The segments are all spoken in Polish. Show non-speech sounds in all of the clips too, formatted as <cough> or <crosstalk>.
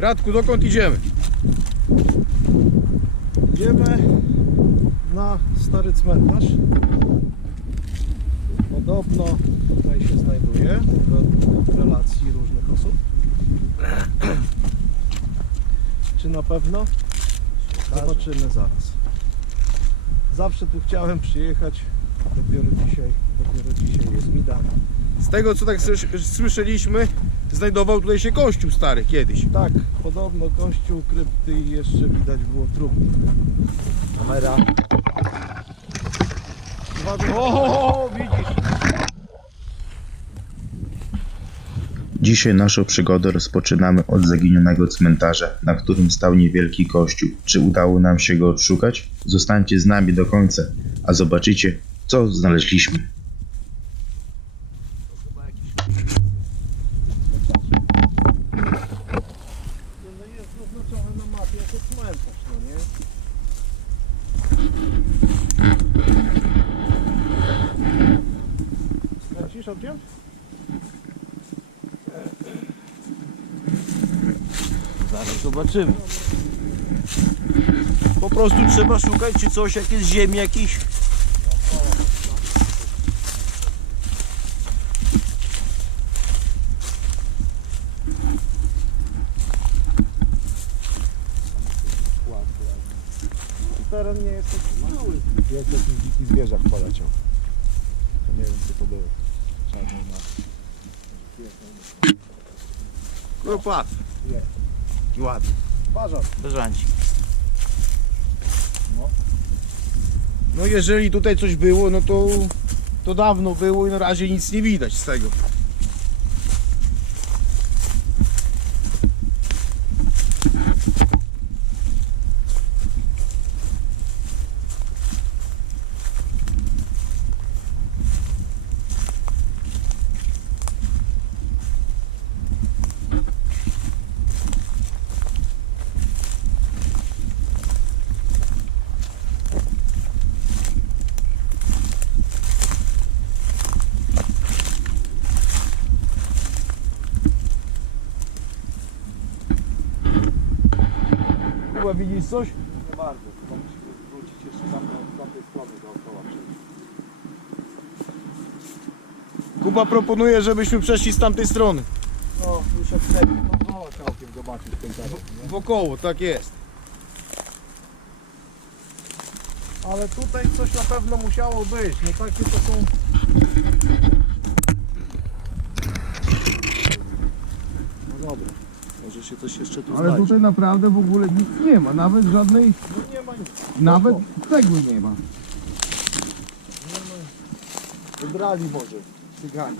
Radku, dokąd idziemy? Idziemy na stary cmentarz. Podobno tutaj się znajduje według relacji różnych osób. <clears throat> Czy na pewno? Zobaczymy zaraz. Zawsze tu chciałem przyjechać. Dopiero dzisiaj, dopiero dzisiaj jest mi dane. Z tego co tak słysz- słyszeliśmy, znajdował tutaj się kościół stary kiedyś. Tak, podobno kościół krypty i jeszcze widać było trup. Kamera. O, widzisz. Dzisiaj naszą przygodę rozpoczynamy od zaginionego cmentarza, na którym stał niewielki kościół. Czy udało nam się go odszukać? Zostańcie z nami do końca, a zobaczycie, co znaleźliśmy. No jest zaznaczone na mapie jako cmentarz, no nie? Lecisz odciąć? Zaraz zobaczymy. Po prostu trzeba szukać, czy coś, jakieś ziemi jakiś. Teren nie jest taki mały. Jak jakiś dziki zwierzak poleciał. Nie wiem co to było. Czarny na... No patrz. Jest. Ładnie. Parzan. Beżanci. No jeżeli tutaj coś było, no to, to dawno było i na razie nic nie widać z tego. Kuba, widzisz coś? Nie bardzo. Chyba musimy wrócić jeszcze tam do tamtej strony dookoła przejść. Kuba proponuje, żebyśmy przeszli z tamtej strony. No, już od tego. No, no całkiem zobaczyć ten teren. nie? Wokoło, tak jest. Ale tutaj coś na pewno musiało być. No takie to są... No dobra. Może się coś jeszcze tu Ale tutaj naprawdę w ogóle nic nie ma, nawet żadnej, No nie ma nic. nawet cegły nie ma. Wybrali może. Cyganie.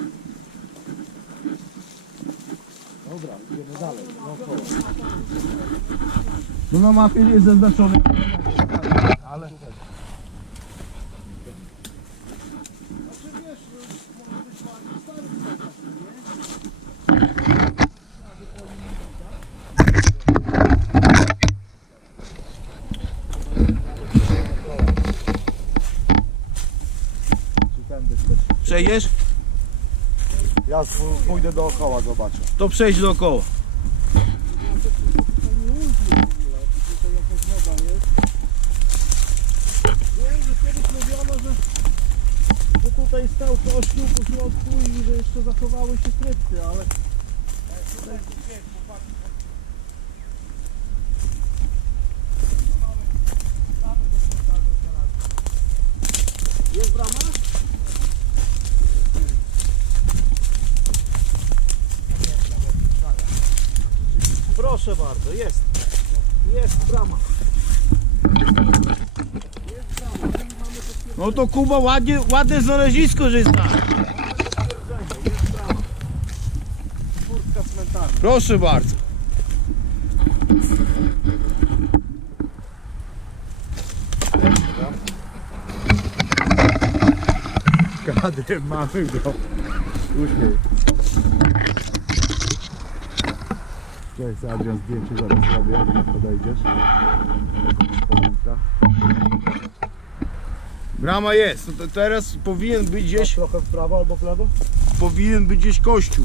Dobra, idziemy dalej. Dookoła. No na mapie jest zaznaczone. Ale wiesz, może być bardziej stary cmentarz, nie? Czy tędy Przejdziesz? Ja pójdę dookoła, zobaczę. To przejdź dookoła. Wiem, że kiedyś mówiono, że, że tutaj stał kościół po środku i że jeszcze zachowały się krypty, ale... Jest brama? Bardzo, jest. Jest brama. No to Kuba ładnie, ładne znalezisko, że. Jest brama. Furtka cmentarna. Proszę bardzo. Kadry, mamy go. Uśmiech. Cześć, Adrian, zdjęcie zaraz zrobię, jak podejdziesz. Brama jest, no to teraz powinien być gdzieś... Trochę w prawo albo w lewo? Powinien być gdzieś kościół.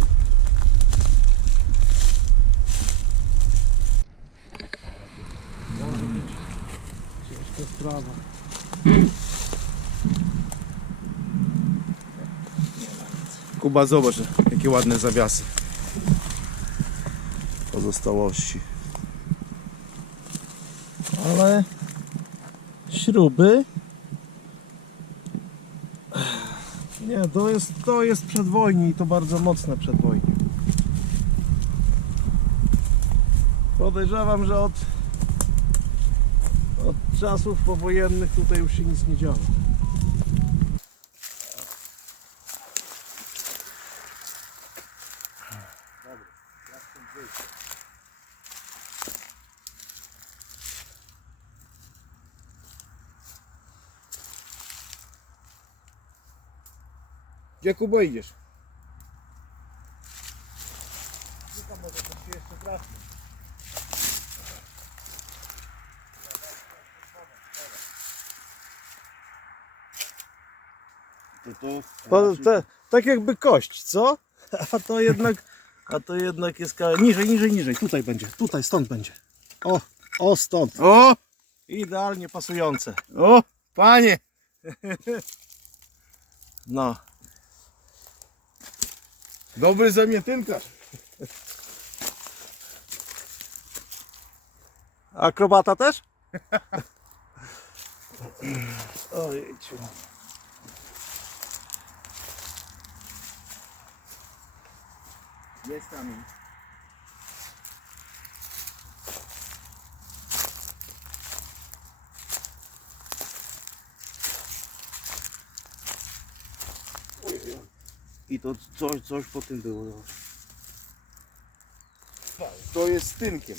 Ciężka sprawa. Kuba, zobacz, jakie ładne zawiasy. Pozostałości. Ale śruby. Nie, to jest, to jest przedwojnie i to bardzo mocne przedwojnie. Podejrzewam, że od, od czasów powojennych tutaj już się nic nie działo. Gdzie Kuba idziesz? To to... To, te, tak jakby kość, co? <laughs> A to jednak, a to jednak jest ka- niżej, niżej, niżej. Tutaj będzie, tutaj, stąd będzie. O, o stąd. O! Idealnie pasujące. O! Panie! <laughs> No. Dobry zamietynkarz. Akrobata też? <laughs> Ojejciu. Jest tam. I to coś, coś po tym było. no. To jest z tynkiem.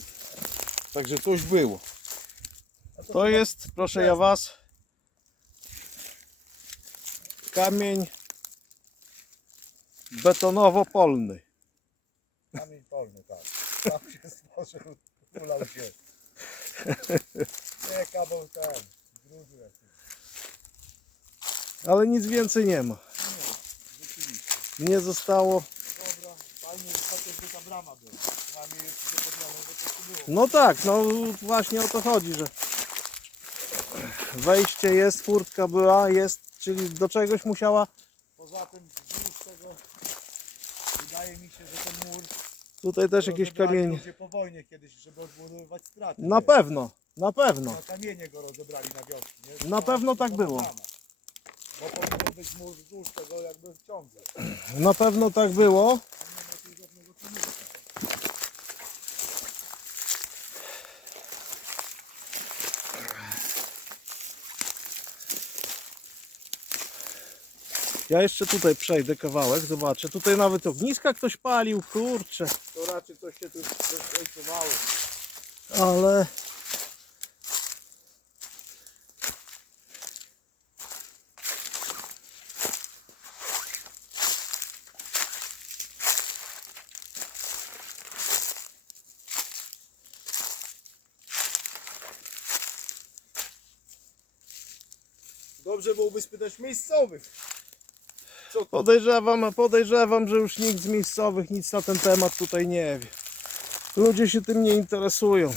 Także coś było. To jest, proszę ja was, kamień betonowo-polny. Kamień polny, tak. Tam się stworzył, ulał się. Nie, kawał gruzu jakiś. Ale nic więcej nie ma. Nie zostało. Dobra, fajnie, by ta brama była. Jest udowodnione, że to było. No tak, no właśnie o to chodzi, że wejście jest, furtka była, jest, czyli do czegoś musiała. Poza tym wzdłuż tego wydaje mi się, że ten mur Tutaj też jakieś kamienie. ludzie po wojnie kiedyś, żeby odbudowywać straty. Na pewno, na pewno. Na kamienie go rozebrali na wioski. Nie? Na pewno tak było. brama. Bo powinien być mur wzdłuż tego jakby ciągle. Na pewno tak było. Ja jeszcze tutaj przejdę kawałek, zobaczę. Tutaj nawet ogniska ktoś palił, kurczę. To raczej coś się tu ojcowało. Ale Dobrze byłoby spytać miejscowych. Co to? podejrzewam, podejrzewam, że już nikt z miejscowych nic na ten temat tutaj nie wie. Ludzie się tym nie interesują.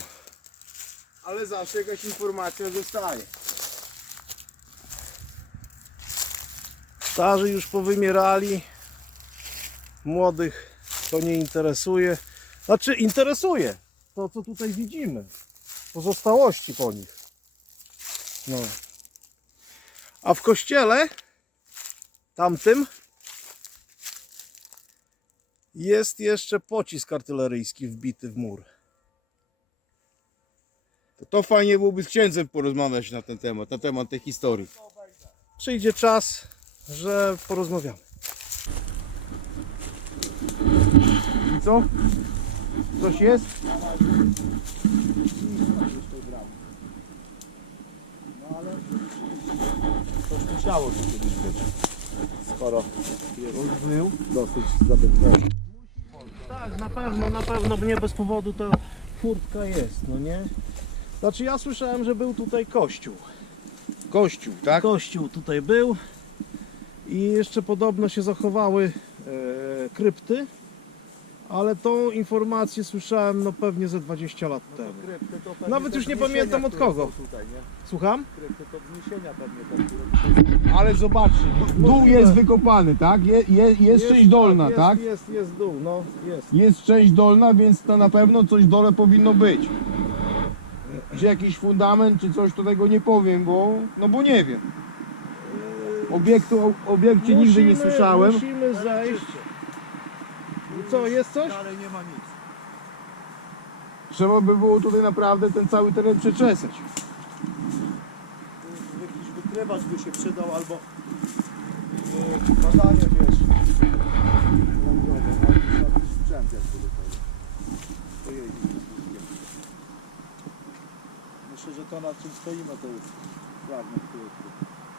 Ale zawsze jakaś informacja zostaje. Starzy już powymierali. Młodych to nie interesuje. Znaczy interesuje to, co tutaj widzimy. Pozostałości po nich. No. A w kościele tamtym jest jeszcze pocisk artyleryjski wbity w mur. To, to fajnie byłoby z księdzem porozmawiać na ten temat, na temat tej historii. Przyjdzie czas, że porozmawiamy. Co? Coś jest? Musiało tu kiedyś być. Skoro Był? dosyć zabytkowy. Tak, na pewno, na pewno nie bez powodu ta furtka jest, no nie? Znaczy ja słyszałem, że był tutaj kościół. Kościół, tak? Kościół tutaj był i jeszcze podobno się zachowały e, krypty Ale tą informację słyszałem no pewnie ze 20 lat temu. Krypty to pewnie Nawet te już nie pamiętam od które kogo. są Tutaj, nie? Słucham? Krypty to wzniesienia pewnie te, które Ale zobaczcie, dół Możliwe. jest wykopany, tak? Je, je, jest, część dolna, jest, tak? Jest, jest dół, no jest. Jest część dolna, więc to na pewno coś w dole powinno być. Czy jakiś fundament, czy coś, to tego nie powiem, bo, no bo nie wiem. Obiektu, o obiekcie nigdy nie słyszałem. Musimy zejść. Co, jest coś? dalej nie ma nic. Trzeba by było tutaj naprawdę ten cały teren przeczesać. Jakiś wykrywacz by się przydał albo badanie, wiesz. lądowe, albo jakiś sprzęt jakby do tego. Pojeździć z wózkiem. Myślę, że to nad czym stoimy to jest fragment krypty.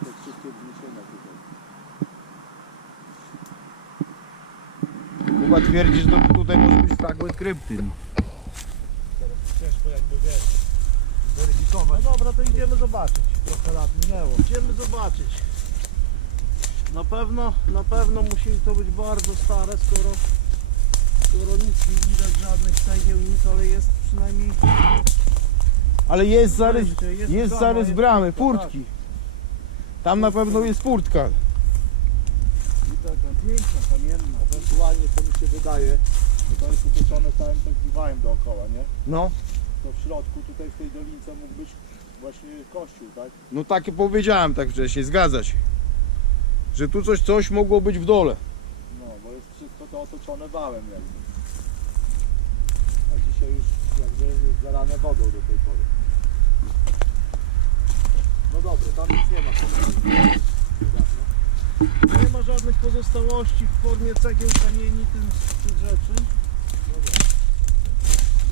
Te wszystkie wzniesienia tutaj. Kuba twierdzi, że to tutaj może być fragment krypty. Teraz ciężko jakby wiesz, zweryfikować. No dobra, to idziemy zobaczyć. Trochę lat minęło. Idziemy zobaczyć. Na pewno, na pewno musi to być bardzo stare, skoro, skoro nic nie widać, żadnych cegieł, nic, ale jest przynajmniej... Ale jest zarys, jest brama, zarys jest bramy, furtki. Tam na pewno jest furtka. Piękna, kamienna. Ewentualnie co mi się wydaje, że to jest otoczone całym tym kiwałem dookoła, nie? No, To w środku tutaj w tej dolince mógł być właśnie kościół, tak? no takie powiedziałem tak wcześniej, zgadza się. Że tu coś, coś mogło być w dole. No, bo jest wszystko to otoczone wałem jakby. A dzisiaj już jakby jest zalane wodą do tej pory. No dobra, tam nic nie ma. Nie ma żadnych pozostałości w formie cegieł, kamieni, tym, tych rzeczy.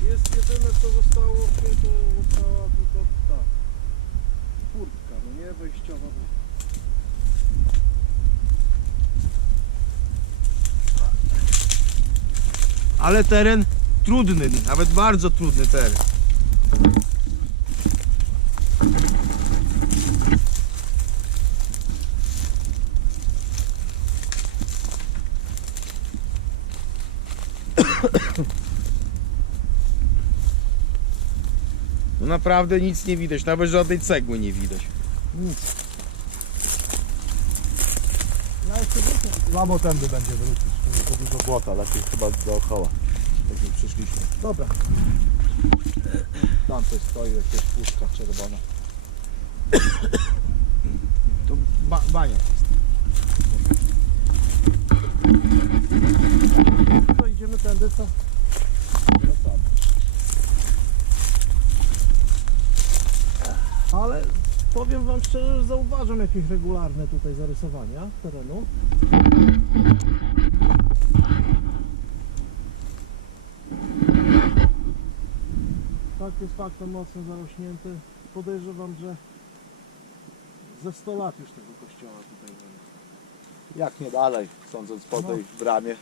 Jest jedyne co zostało, to została tylko ta furtka, no nie wejściowa. Ale teren trudny, nawet bardzo trudny teren. Naprawdę nic nie widać, nawet żadnej cegły nie widać. Lamo tędy będzie wrócić, tu jest za dużo błota, lepiej chyba dookoła. Tak jak przyszliśmy. Dobra. Tam coś stoi, jakaś puszka czerwona. To ba bania. To idziemy tędy, co? Wracamy. Ale powiem wam szczerze, że zauważam jakieś regularne tutaj zarysowania terenu. Fakt jest faktem mocno zarośnięty. Podejrzewam, że ze 100 lat już tego kościoła tutaj nie ma. Jak nie dalej, sądząc po No. tej bramie.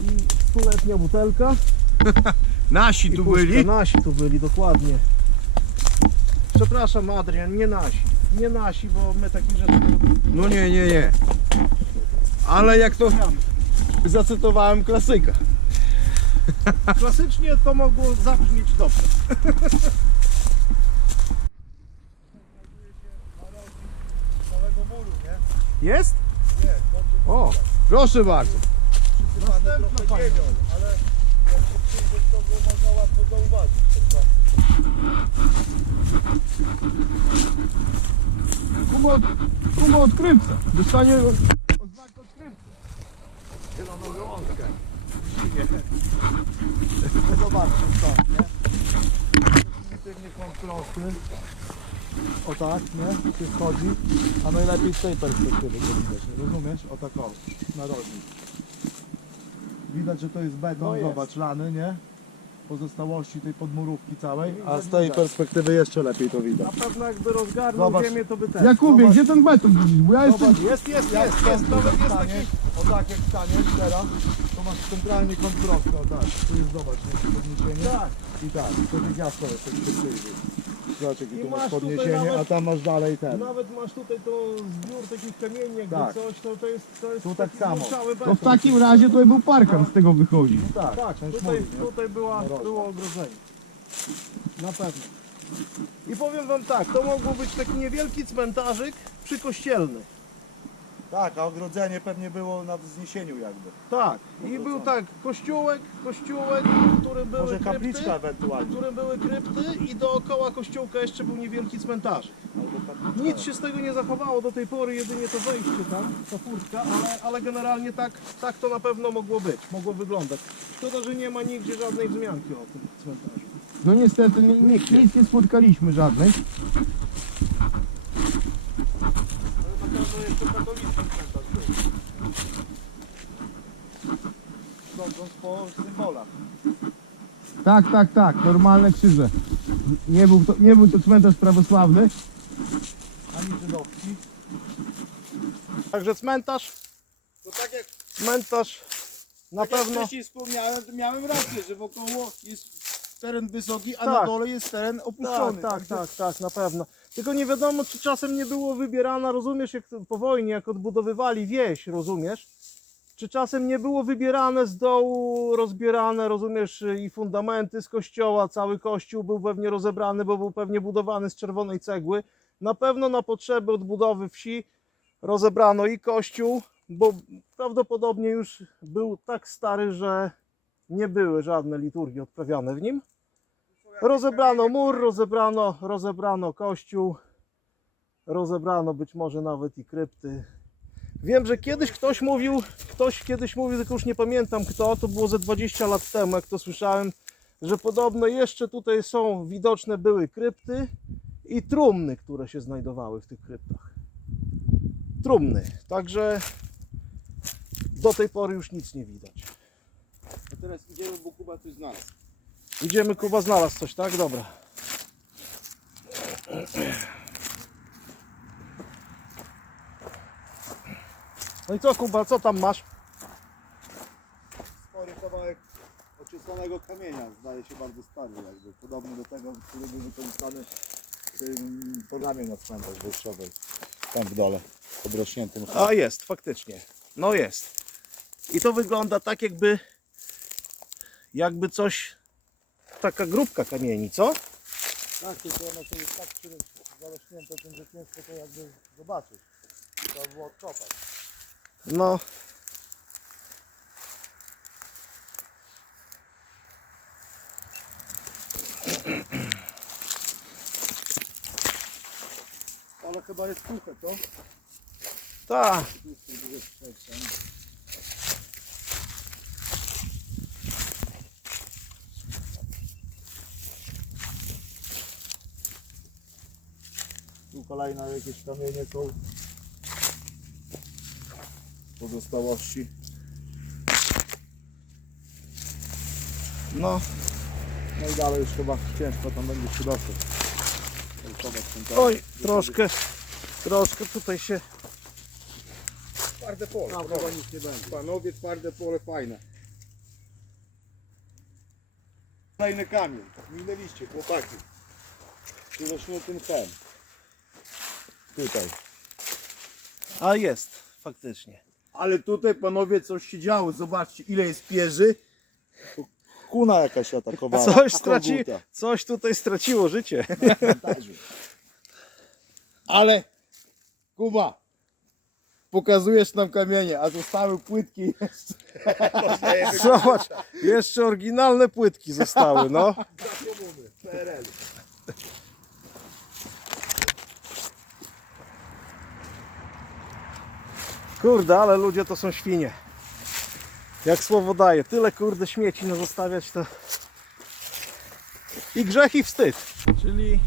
I stuletnia butelka. <laughs> Nasi tu puszka. byli. Nasi tu byli, dokładnie. Przepraszam Adrian, nie nasi. Nie nasi, bo my takich rzeczy nie robimy. No nie, nie, nie. Ale jak to zacytowałem klasyka. <laughs> Klasycznie to mogło zabrzmieć dobrze. Jest? O, proszę bardzo. Następna trochę ziemią, ale jak się przyjrzeć, to go można łatwo zauważyć. Kuba, Kuba odkrywca. Dostanie odznakę odkrywcy. Zieloną. No zobaczcie stąd, nie? Definitywnie kontrasty. O tak, nie? Się wchodzi. A najlepiej z tej perspektywy go widać, nie rozumiesz? O tak o, narożnik. Widać, że to jest beton, No jest. zobacz, lany, nie? Pozostałości tej podmurówki całej, a z tej perspektywy jeszcze lepiej to widać. Na pewno jakby rozgarnął Zobacz. ziemię, to by też. Jakubie, gdzie ten beton widzisz? Bo ja jestem... Zobacz, jest, jest, jest, jest, nawet jest taki... O tak, jak staniesz teraz, to masz centralnie kontrastę, o tak, tu jest, zobacz, nie, podniesienie. Tak. I tak, to jest jasno, jak się przyjrzy. Zobacz jakie I tu masz masz tutaj podniesienie, nawet- a tam masz dalej ten. Nawet masz tutaj to zbiór takich kamieni, jakby Tak. coś, to, to jest, to jest Tu tak taki samo. To beton. w takim razie tutaj był parkan z tego wychodzi. Tak, Tak, część tutaj, mówi, nie? tutaj była, było ogrodzenie. Na pewno. I powiem wam tak, to mógł być taki niewielki cmentarzyk przykościelny. Tak, a ogrodzenie pewnie było na wzniesieniu jakby. Tak. I Ogrodzony. był tak, kościółek, kościółek, w którym były Może krypty, kapliczka w ewentualnie. którym były krypty i dookoła kościółka jeszcze był niewielki. Albo kapliczka. Nic się z tego nie zachowało do tej pory, jedynie to wejście tam, ta furtka, ale, ale generalnie tak, tak to na pewno mogło być, mogło wyglądać. Szkoda, że nie ma nigdzie żadnej wzmianki o tym cmentarzu. No niestety ni- nic, nic nie spotkaliśmy żadnej. Ale na pewno jeszcze katolicki cmentarz był. Symbolach. Tak, tak, tak, normalne krzyże. Nie był to, nie był to cmentarz prawosławny. Ani żydowski. Także cmentarz, To tak jak, cmentarz na tak jak pewno. wcześniej wspomniałem, to miałem rację, że wokoło jest teren wysoki, a Tak. na dole jest teren opuszczony. Tak, tak, tak, tak, na pewno. Tylko nie wiadomo, czy czasem nie było wybierana, rozumiesz, jak to- po wojnie, jak odbudowywali wieś, rozumiesz? Czy czasem nie było wybierane z dołu, rozbierane, rozumiesz, i fundamenty z kościoła, cały kościół był pewnie rozebrany, bo był pewnie budowany z czerwonej cegły. Na pewno na potrzeby odbudowy wsi rozebrano i kościół, bo prawdopodobnie już był tak stary, że nie były żadne liturgie odprawiane w nim. Rozebrano mur, rozebrano, rozebrano kościół, rozebrano być może nawet i krypty. Wiem, że kiedyś ktoś mówił, ktoś kiedyś mówił, tylko już nie pamiętam kto, to było ze 20 lat temu, jak to słyszałem, że podobno jeszcze tutaj są widoczne były krypty i trumny, które się znajdowały w tych kryptach. Trumny, także do tej pory już nic nie widać. A teraz idziemy, bo Kuba coś znalazł. Idziemy, Kuba znalazł coś, tak? Dobra. No i co, Kuba, co tam masz? Spory kawałek oczyszczonego kamienia, zdaje się bardzo stary jakby, podobny do tego, który był wykorzystany w tym programie na cmentarz wojskowej. Tam w dole, obrośniętym. A jest, faktycznie. No jest. I to wygląda tak jakby jakby coś taka grupka kamieni, co? Tak, tylko ono to jest tak zarośnięte tym, ciężko to jakby zobaczyć. Trzeba było odkopać. No. Ale chyba jest suche, co? Tak. Tu kolejne jakieś kamienie są. Pozostałości. No. No i dalej już chyba ciężko tam będzie się dostać. Oj, troszkę, troszkę tutaj się Twarde pole. Tam chyba nic nie będzie. Panowie, twarde pole fajne. Kolejny kamień. Minęliście, chłopaki. Przyrośniętym ten. Tutaj. A jest, faktycznie. Ale tutaj panowie coś się działo. Zobaczcie ile jest pierzy. Kuna jakaś atakowała. Coś straci, Koguta. coś tutaj straciło życie. <laughs> Ale Kuba, pokazujesz nam kamienie, a zostały płytki jeszcze. <laughs> Zobacz, jeszcze oryginalne płytki zostały, no. PRL. Kurde, ale ludzie to są świnie. Jak słowo daje, tyle kurde śmieci no zostawiać to... I grzech i wstyd. Czyli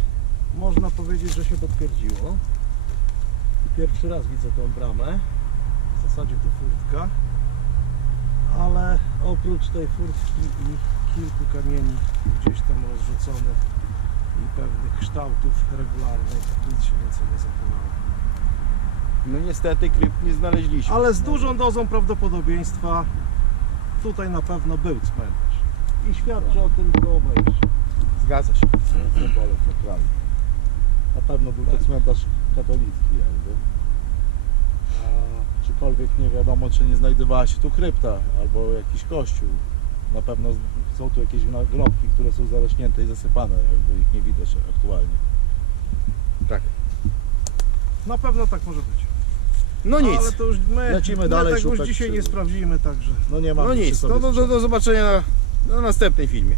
można powiedzieć, że się potwierdziło. Pierwszy raz widzę tą bramę. W zasadzie to furtka. Ale oprócz tej furtki i kilku kamieni gdzieś tam rozrzuconych i pewnych kształtów regularnych, nic się więcej nie zachowało. No niestety krypt nie znaleźliśmy. Ale z dużą dozą prawdopodobieństwa tutaj na pewno był cmentarz. I świadczy o tym to wejście. Zgadza się. Symbole sakralne. Na pewno był to cmentarz katolicki jakby. A czykolwiek nie wiadomo, czy nie znajdowała się tu krypta albo jakiś kościół. Na pewno są tu jakieś nagrobki, które są zarośnięte i zasypane, jakby ich nie widać aktualnie. Tak. Na pewno tak może być. No nic. Ale to już my, Lecimy my dalej tego już szukać dzisiaj przy- nie sprawdzimy, także. No nie mam No nic, no do, do, do zobaczenia na, na następnym filmie.